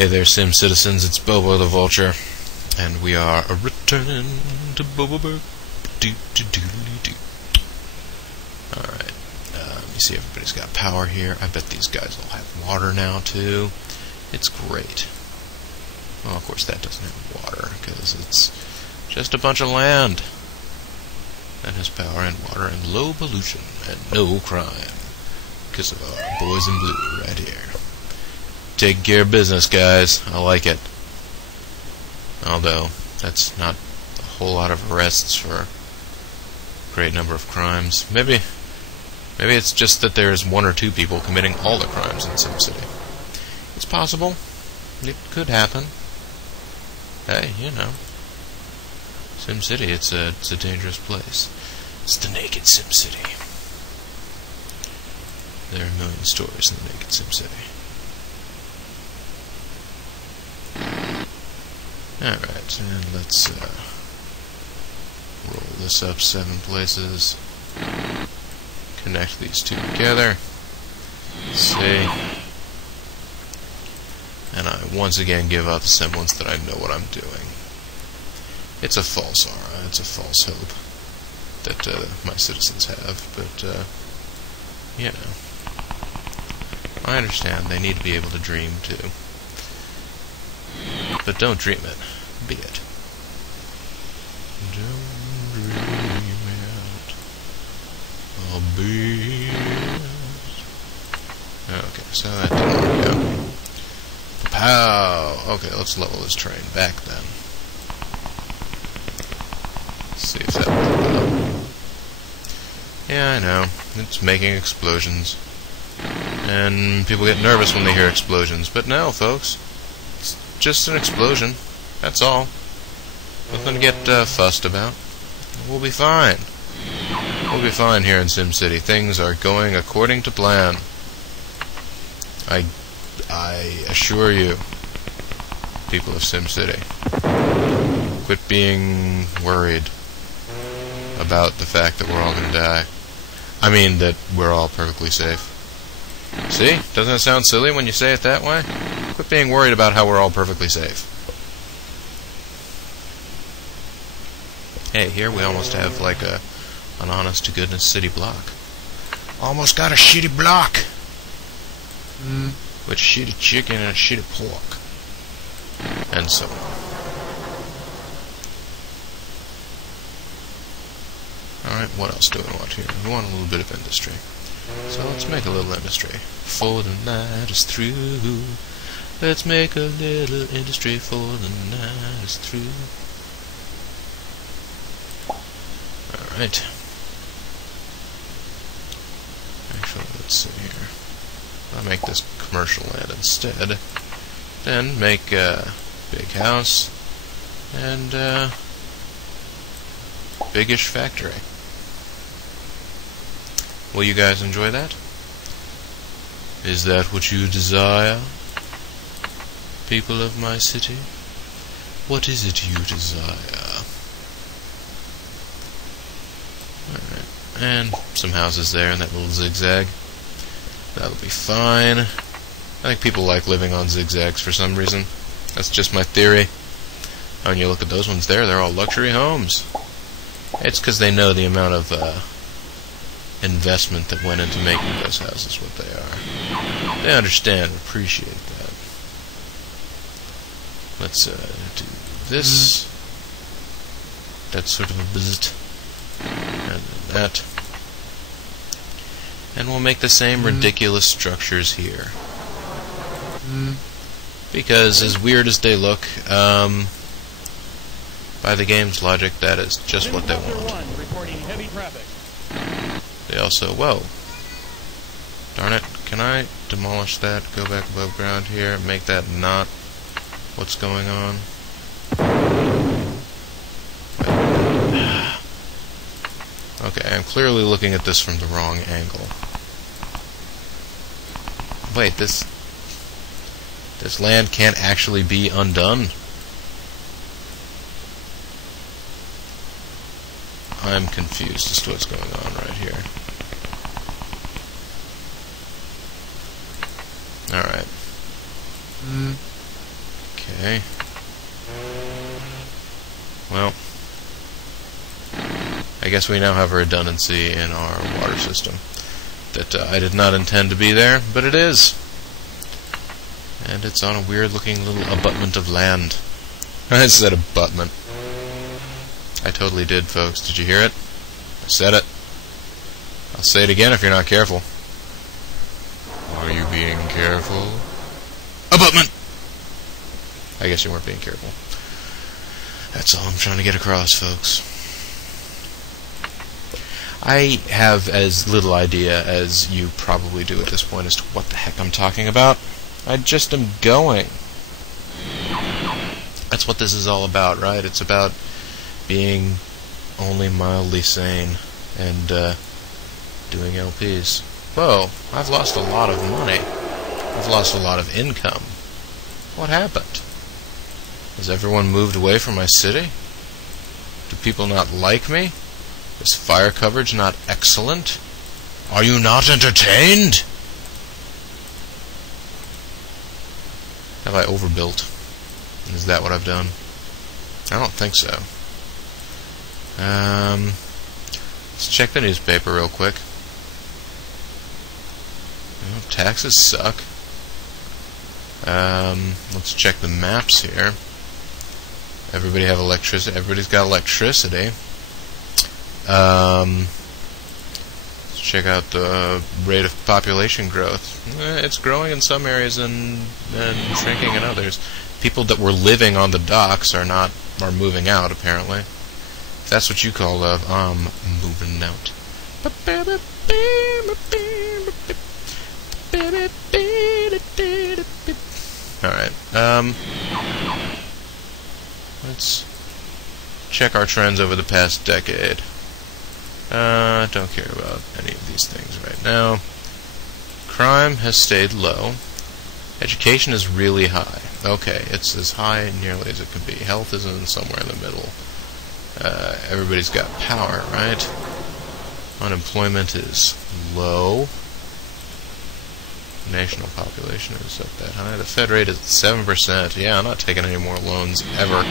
Hey there, Sim citizens, it's Bobo the Vulture, and we are a return to Boboburg. Alright, you see everybody's got power here. I bet these guys all have water now, too. It's great. Well, of course that doesn't have water, because it's just a bunch of land that has power and water and low pollution and no crime, because of our boys in blue right here. Take care of business, guys. I like it. Although, that's not a whole lot of arrests for a great number of crimes. Maybe it's just that there's one or two people committing all the crimes in SimCity. It's possible. It could happen. Hey, you know. SimCity, it's a dangerous place. It's the naked SimCity. There are a million stories in the naked SimCity. Alright, and let's roll this up 7 places. Connect these two together. See. And I once again give out the semblance that I know what I'm doing. It's a false aura, it's a false hope that my citizens have, but, you know. I understand, they need to be able to dream too. But don't dream it. Be it. Don't dream it. I'll be it. Okay, so that didn't work out. Pow! Okay, let's level this train back then. Let's see if that will help out. Yeah, I know. It's making explosions. And people get nervous when they hear explosions. But no, folks. Just an explosion. That's all. Nothing to get fussed about. We'll be fine. We'll be fine here in SimCity. Things are going according to plan. I assure you, people of SimCity, quit being worried about the fact that we're all going to die. I mean that we're all perfectly safe. See? Doesn't it sound silly when you say it that way? Quit being worried about how we're all perfectly safe. Hey, here we almost have like an honest-to-goodness city block. Almost got a shitty block! With shitty chicken and a shitty pork. And so on. Alright, what else do we want here? We want a little bit of industry. So let's make a little industry. For the night is through. Let's make a little industry for the night is through. Alright. Actually, let's see here. I'll make this commercial land instead. Then make a big house and a big-ish factory. Will you guys enjoy that? Is that what you desire? People of my city? What is it you desire? Alright, and some houses there in that little zigzag. That'll be fine. I think people like living on zigzags for some reason. That's just my theory. When you look at those ones there, they're all luxury homes. It's because they know the amount of investment that went into making those houses what they are. They understand and appreciate that. Let's do this. That's sort of a bzzzt. And then that. And we'll make the same ridiculous structures here. Because as weird as they look, by the game's logic, that is just what they want. They also, whoa. Darn it, can I demolish that, go back above ground here, make that not what's going on? Okay, I'm clearly looking at this from the wrong angle. Wait, this land can't actually be undone? I'm confused as to what's going on right here. Alright. Okay. Well, I guess we now have a redundancy in our water system that I did not intend to be there, but it is. And it's on a weird-looking little abutment of land. I said abutment. I totally did, folks. Did you hear it? I said it. I'll say it again if you're not careful. Are you being careful? Abutment! I guess you weren't being careful. That's all I'm trying to get across, folks. I have as little idea as you probably do at this point as to what the heck I'm talking about. I just am going. That's what this is all about, right? It's about being only mildly sane and doing LPs. Whoa, I've lost a lot of money. I've lost a lot of income. What happened? Has everyone moved away from my city? Do people not like me? Is fire coverage not excellent? Are you not entertained? Have I overbuilt? Is that what I've done? I don't think so. Let's check the newspaper real quick. Oh, taxes suck. Let's check the maps here. Everybody have electricity. Everybody's got electricity. Let's check out the rate of population growth. It's growing in some areas and shrinking in others. People that were living on the docks are moving out, apparently. If that's what you call love, I'm moving out. Alright, let's check our trends over the past decade. Don't care about any of these things right now. Crime has stayed low. Education is really high. Okay, it's as high nearly as it can be. Health is in somewhere in the middle. Everybody's got power, right? Unemployment is low. National population is up that high. The Fed rate is at 7%. Yeah, I'm not taking any more loans ever.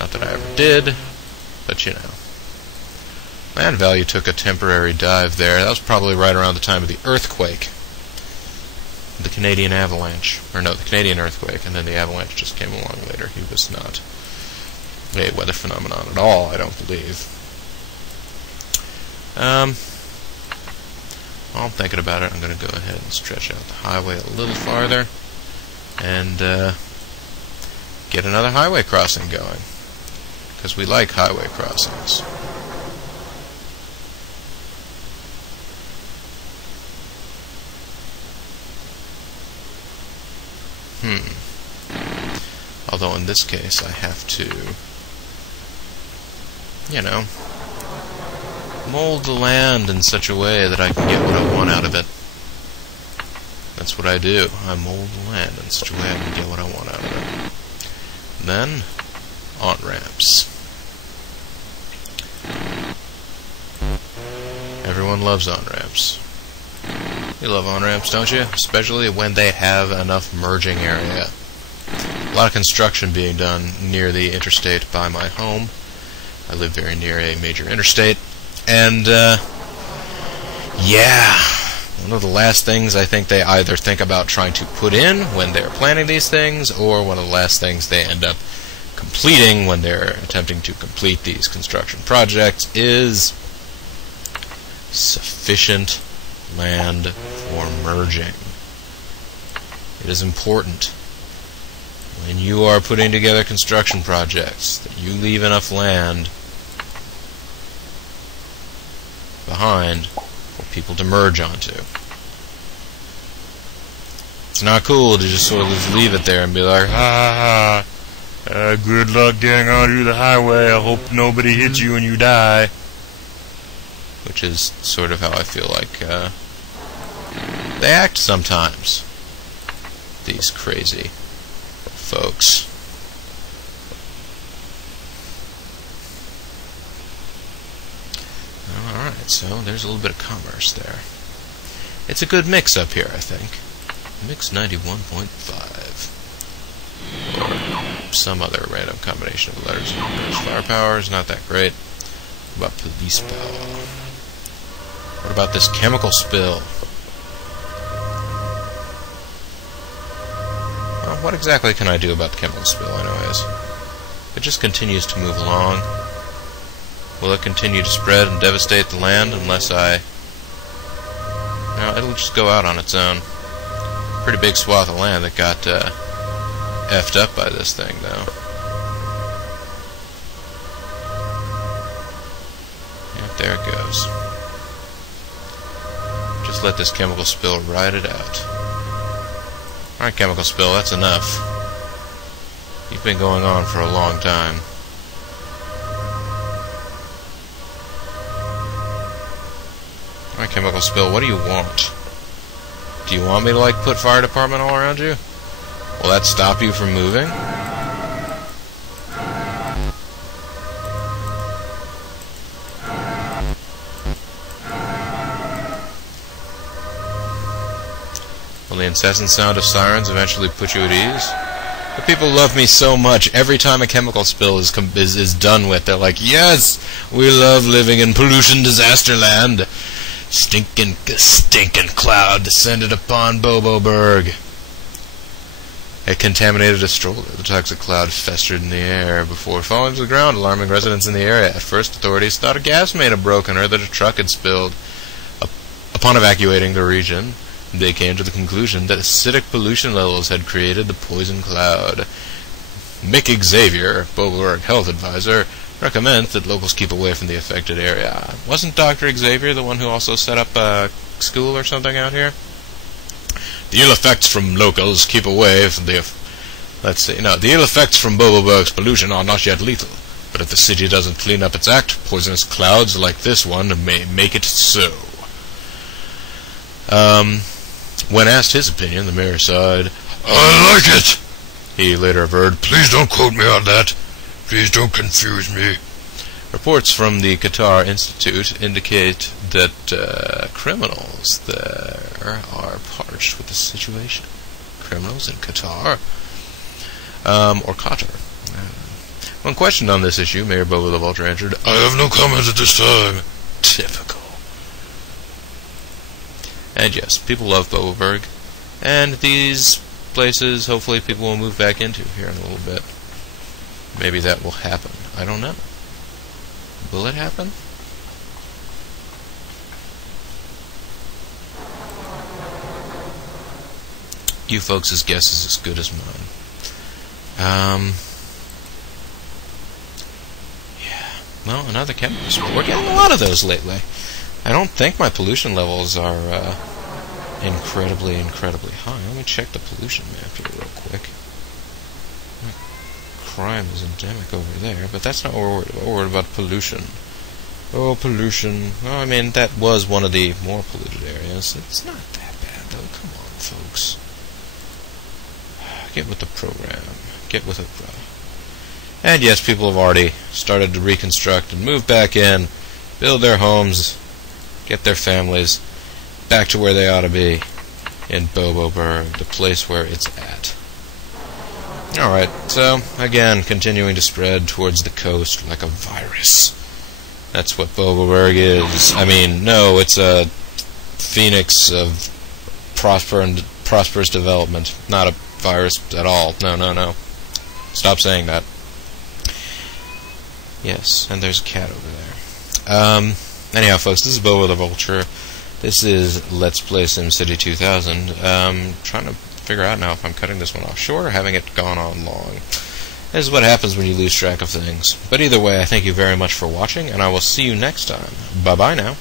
Not that I ever did, but you know. Land value took a temporary dive there. That was probably right around the time of the earthquake. The Canadian avalanche. Or no, the Canadian earthquake, and then the avalanche just came along later. He was not a weather phenomenon at all, I don't believe. While I'm thinking about it, I'm going to go ahead and stretch out the highway a little farther and get another highway crossing going, because we like highway crossings. Although in this case I have to, you know, mold the land in such a way that I can get what I want out of it. That's what I do. I mold the land in such a way I can get what I want out of it. Then, on-ramps. Everyone loves on-ramps. You love on-ramps, don't you? Especially when they have enough merging area. A lot of construction being done near the interstate by my home. I live very near a major interstate. And, yeah, one of the last things I think they either think about trying to put in when they're planning these things, or one of the last things they end up completing when they're attempting to complete these construction projects is sufficient land for merging. It is important when you are putting together construction projects that you leave enough land behind for people to merge onto. It's not cool to just sort of just leave it there and be like, good luck getting onto the highway, I hope nobody hits you and you die. Which is sort of how I feel like they act sometimes, these crazy folks. Alright, so there's a little bit of commerce there. It's a good mix up here, I think. Mix 91.5. some other random combination of letters and numbers. Firepower is not that great. What about police power? What about this chemical spill? Well, what exactly can I do about the chemical spill, anyways? It just continues to move along. Will it continue to spread and devastate the land unless I... No, it'll just go out on its own. Pretty big swath of land that got effed up by this thing, though. Yep, there it goes. Just let this chemical spill ride it out. Alright, chemical spill, that's enough. You've been going on for a long time. Alright, chemical spill, what do you want? Do you want me to, like, put fire department all around you? Will that stop you from moving? Will the incessant sound of sirens eventually put you at ease? The people love me so much. Every time a chemical spill is done with, they're like, yes, we love living in pollution disaster land. Stinking cloud descended upon Boboburg. It contaminated a stroller. The toxic cloud festered in the air before falling to the ground, alarming residents in the area. At first, authorities thought a gas main had broken or that a truck had spilled. Upon evacuating the region, they came to the conclusion that acidic pollution levels had created the poison cloud. Mick Xavier, Boboburg health advisor, recommends that locals keep away from the affected area. Wasn't Dr. Xavier the one who also set up a school or something out here? The ill effects from locals keep away from the... the ill effects from Boboburg's pollution are not yet lethal. But if the city doesn't clean up its act, poisonous clouds like this one may make it so. When asked his opinion, the mayor sighed. I like it! He later averred, please don't quote me on that. Please don't confuse me. Reports from the Qatar Institute indicate that criminals there are parched with the situation. Criminals in Qatar? Or Qatar. When questioned on this issue, Mayor Bobo the Vulture answered, I have no comment at this time. Typical. And yes, people love Boboburg. And these places, hopefully people will move back into here in a little bit. Maybe that will happen. I don't know. Will it happen? You folks' guess is as good as mine. Yeah. Well, another chemical spill. We're getting a lot of those lately. I don't think my pollution levels are incredibly high. Let me check the pollution map here real quick. Crime is endemic over there, but that's not what we're worried about. We're worried about pollution. Oh, pollution. Oh, I mean, that was one of the more polluted areas. It's not that bad, though. Come on, folks. Get with the program. Get with it, bro. And yes, people have already started to reconstruct and move back in, build their homes, get their families back to where they ought to be in Boboburg, the place where it's at. Alright, so, again, continuing to spread towards the coast like a virus. That's what Boboburg is. I mean, no, it's a phoenix of prosperous development, not a virus at all. No. Stop saying that. Yes, and there's a cat over there. Anyhow, folks, this is Bobo the Vulture. This is Let's Play SimCity 2000. Trying to figure out now if I'm cutting this one off short or having it gone on long. This is what happens when you lose track of things. But either way, I thank you very much for watching, and I will see you next time. Bye-bye now.